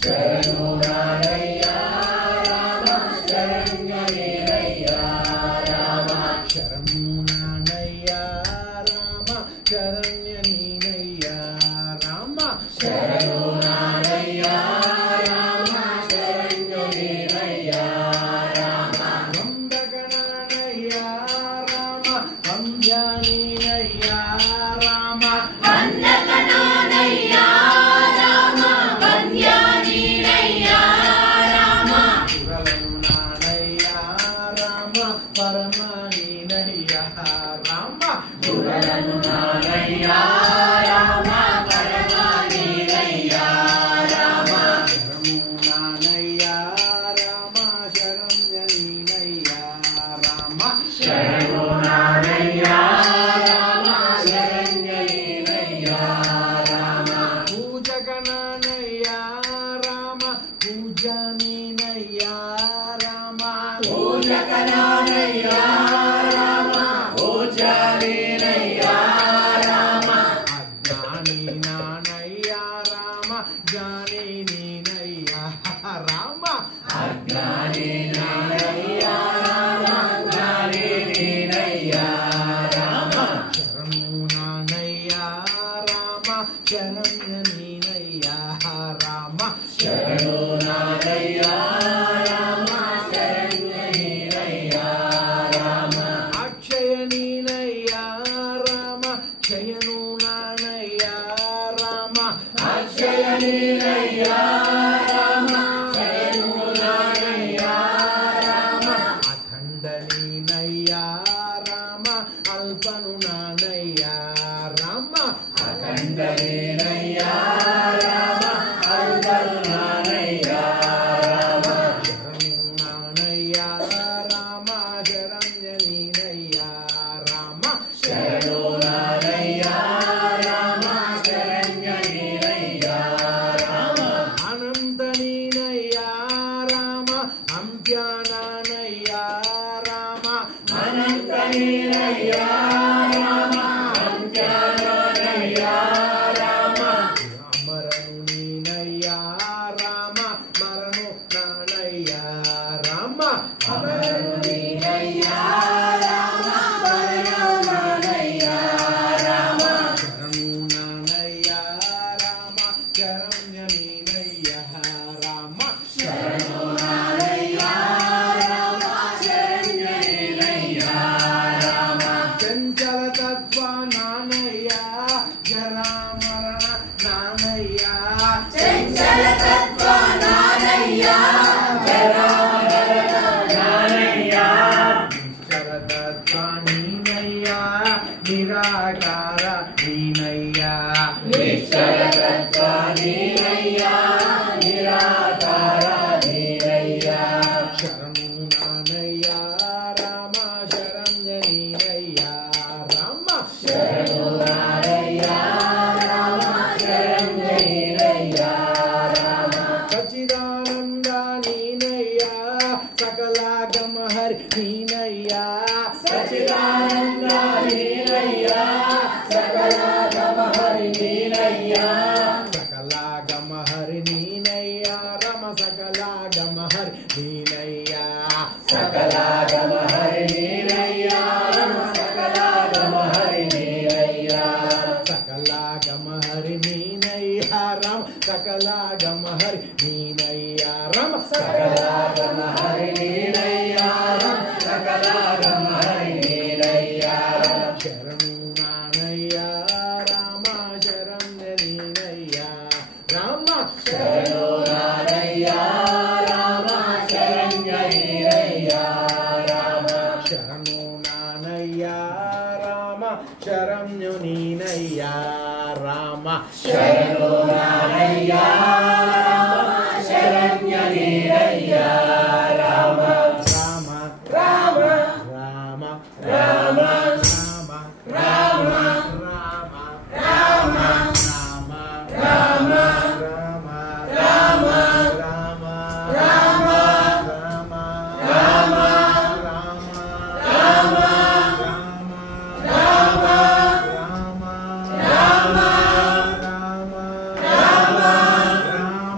ಶರಣು ನಾನಯ್ಯ ರಾಮ ಶರಣ್ಯ ನೀನಯ್ಯ ರಾಮ ಶರಣು ನಾನಯ್ಯ ರಾಮ ಶರಣ್ಯ ನೀನಯ್ಯ ರಾಮ ಶರಣು ನಾನಯ್ಯ ರಾಮ ಶರಣ್ಯ ನೀನಯ್ಯ ರಾಮ ವಂದಗಣನಯ್ಯ ರಾಮ ವಂದ್ಯ ನೀನಯ್ಯ ರಾಮ ವಂದಗಣನಯ್ಯ ರಾಮ ವಂದ್ಯ ನೀನಯ್ಯ ರಾಮ ಶರಣು ನಾನಯ್ಯ ರಾಮ ಪರಮ ನೀನಯ್ಯ ರಾಮ ಶರಣು ನಾನಯ್ಯ ರಾಮ ಪರಮ ನೀನಯ್ಯ ರಾಮ ಶರಣು ನಾನಯ್ಯ ರಾಮ ಶರಣ್ಯ ನೀನಯ್ಯ ರಾಮ ಶರಣು ನಾನಯ್ಯ ರಾಮ ಶರಣ್ಯ ನೀನಯ್ಯ ರಾಮ ಪೂಜಕನಯ್ಯ ರಾಮ ಪೂಜ ನೀನಯ್ಯ ರಾಮ ಪೂಜಕನಯ್ಯ ರಾಮ ಪೂಜ ನೀನಯ್ಯ ರಾಮ ಅಜ್ಞಾನಿ ನಾನಯ್ಯ ರಾಮ ಜ್ಞಾನಿ ನೀನಯ್ಯ ರಾಮ ಅಜ್ಞಾನಿ ನಾನಯ್ಯ ರಾಮ ಜ್ಞಾನಿ ನೀನಯ್ಯ ರಾಮ ಶರಣು ನಾನಯ್ಯ ರಾಮ ಶರಣ್ಯ ನೀನಯ್ಯ ರಾಮ ಶರಣು ನಾನಯ್ಯ ರಾಮ ಶರಣ್ಯ ನೀನಯ್ಯ ರಾಮ ಅಕ್ಷಯ ನೀನಯ್ಯ ರಾಮ ಕ್ಷಯನು ನಾನಯ್ಯ ರಾಮ ಅಕ್ಷಯ ನೀನಯ್ಯ ರಾಮ ಕ್ಷಯನು ನಾನಯ್ಯ ರಾಮ ಅಖಂಡ ನೀನಯ್ಯ ರಾಮ ಅಲ್ಪನು ನಾನಯ್ಯ ರಾಮ ಅಖಂಡ ನೀನಯ್ಯ ರಾಮ ಅಲ್ಪನು ನಾನಯ್ಯ ರಾಮ ಶರಣು ನಾನಯ್ಯ ರಾಮ ಶರಣ್ಯ ನೀನಯ್ಯ ರಾಮ ಶರಣು ನಾನಯ್ಯ ರಾಮ ಶರಣ್ಯ ನೀನಯ್ಯ ರಾಮ ಅನಂತ ನೀನಯ್ಯ ರಾಮ ಅಂತ್ಯ ನಾನಯ್ಯ ರಾಮ ಅನಂತ ನೀನಯ್ಯ ರಾಮ ಅಂತ್ಯ ನಾನಯ್ಯ ರಾಮ ಅಮರನು ನೀನಯ್ಯ ರಾಮ ಮರನು ನಾನಯ್ಯ ರಾಮ ಅಮರನು ನೀನಯ್ಯ ರಾಮ ಮರನು ನಾನಯ್ಯ ರಾಮ ಶರಣು ನಾನಯ್ಯ ರಾಮ ಶರಣ್ಯ ನೀನಯ್ಯ ರಾಮ ಶರಣು ನಾನಯ್ಯ ರಾಮ ಶರಣ್ಯ ನೀನಯ್ಯ ರಾಮ ಚಂಚಲ ತತ್ವ ನಾನಯ್ಯ ಜರಾ ಮರಣ ನಾನಯ್ಯ ಚಂಚಲ ತತ್ವ ನಾನಯ್ಯ ಜರಾ ಮರಣ ನಾನಯ್ಯ ನಿಶ್ಚಲ ತತ್ವ ನೀನಯ್ಯ ನಿರಾಕಾರ ನೀನಯ್ಯ ನಿಶ್ಚಲ ತತ್ವ ನೀನಯ್ಯ ನಿರಾಕಾರ ನೀನಯ್ಯ ಶರಣು ನಾನಯ್ಯ ರಾಮ ಶರಣ್ಯ ನೀನಯ್ಯ ರಾಮ ಶರಣು ನಾನಯ್ಯ ರಾಮ ಶರಣ್ಯ ನೀನಯ್ಯ ರಾಮ ಸಚ್ಚಿದಾನಂದ ನೀನಯ್ಯ ಸಕಲ ಗಮ ಹರಿ ನೀನಯ್ಯ ಸಚ್ಚಿದಾನಂದ ನೀನಯ್ಯ ಸಕಲ ಗಮ ಹರಿ ನೀನಯ್ಯ ಸಕಲ ಗಮ ಹರಿ ನೀನಯ್ಯ ರಮ ಸಕಲ ಗಮ ಹರಿ ನೀನಯ್ಯ ಸಕಲ ಗಮ ಹರಿ ನೀನಯ್ಯ ರಮ ಸಕಲ ಗಮ ಹರಿ ನೀನಯ್ಯ ಸಕಲ ಗಮ ಹರಿ ನೀನಯ್ಯ ರಮ ಸಕಲ ಗಮ ಹರಿ ನೀನಯ್ಯ ರಮ ಸಕಲ ಗಮ ಹರಿ ನೀನಯ್ಯ ರಮ ಸಕಲ ಗಮ ಹರಿ ನೀನಯ್ಯ ಶರಣು ನಾನಯ್ಯ ರಾಮ ಶರಣ್ಯ ನೀನಯ್ಯ ರಾಮ ಶರಣು ನಾನಯ್ಯ ರಾಮ ಶರಣ್ಯ ನೀನಯ್ಯ ರಾಮ ಶರಣು ನಾನಯ್ಯ ರಾಮ ಶರಣ್ಯ ನೀನಯ್ಯ ರಾಮ ಶರಣು ನಾನಯ್ಯ ರಾಮ ಶರಣ್ಯ ನೀನಯ್ಯ ರಾಮ ರಾಮ ರಾಮ ರಾಮ ರಾಮ ರಾಮ ರಾಮ ರಾಮ ರಾಮ ರಾಮ ರಾಮ ರಾಮ ರಾಮ ರಾಮ ರಾಮ ರಾಮ ರಾಮ ರಾಮ ರಾಮ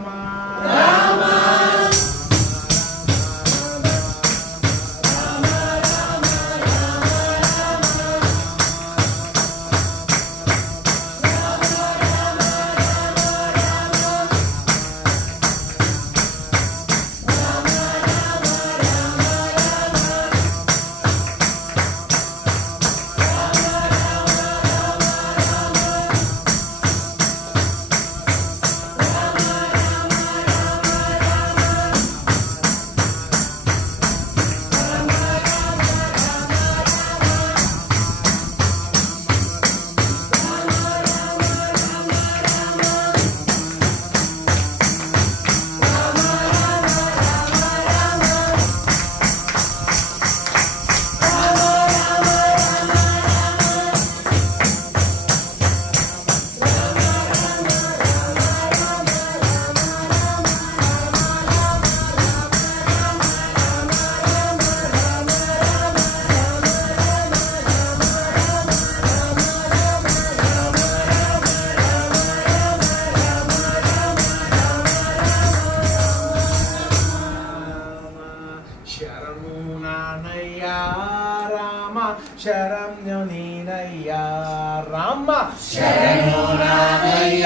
శరణ్యు నీనయ్యా రామ శరణు రామయ్య